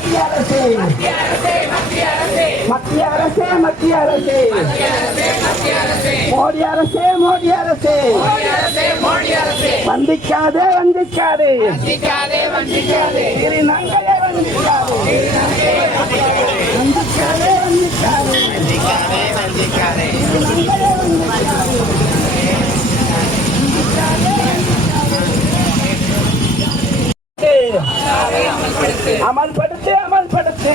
மத்திய அரசே மத்திய அரசே மத்திய அரசே மோடி அரசே மோடி அரசே வந்திக்காதே வந்திக்காதே திருநங்கையை வந்திக்காதே வந்திக்காதே வந்திக்காதே அமல்படுத்து அமல்படுத்து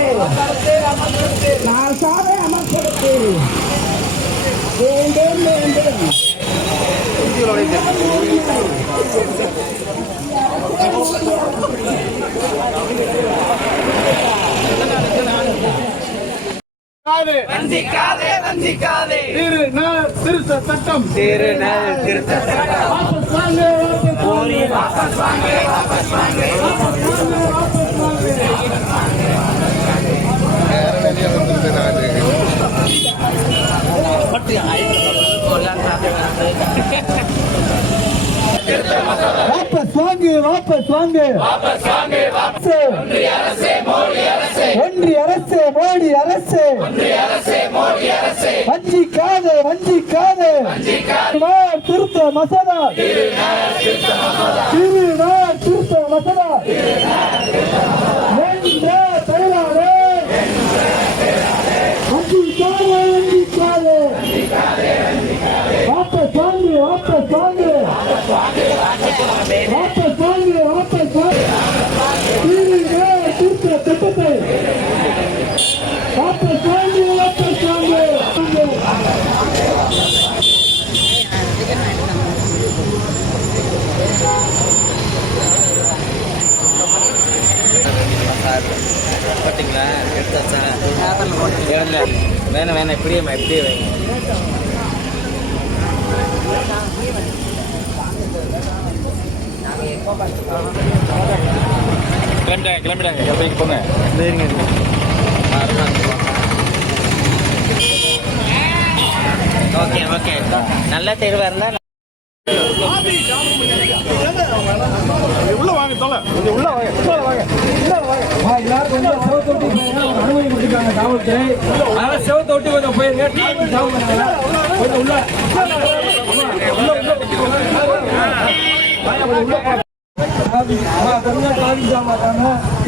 நாசாவை அமல்படுத்து வேண்டும் வேண்டும் வஞ்சிக்காதே வஞ்சிக்காதே திருநாள் திருத்த சட்டம் வாபஸ் வாங்க வாபஸ் வாங்க வாபஸ் வாங்க வாபஸ் வாங்க வாபஸ் வாங்க ஒன்றிய அரசே மோடி அரசே வஞ்சிக்காதே வஞ்சிக்காதே திருத்த மசோதா திருநாள் திருத்த மசோதா என்ற தலைவாரே வஞ்சிக்காதே வஞ்சிக்காதே வாபஸ் வாங்க வாபஸ் வாங்க வாபஸ் வாங்க வாபஸ் வாங்க திருநாள் திருத்த திட்டத்தை வாபஸ் வாங்க வாபஸ் வாங்க பார்த்தீங்களா எடுத்தாச்சா வேணாம் வேணாம் இப்படியே வைங்க கிளம்பிட்டாங்க எப்படிக்கு போங்க ஓகே ஓகே நல்ல தேர்வாக இருந்தால் உள்ள வாங்க தோலை கொஞ்சம் உள்ள வாங்க எல்லாரும் கொஞ்சம் செவத்தொட்டி அனுமதி கொடுத்துருக்காங்க காவல்துறை. அதனால செவத்தொட்டி கொஞ்சம் போயிருங்க. கொஞ்சம் உள்ள கொஞ்சம் காவிக்க மாட்டாங்க.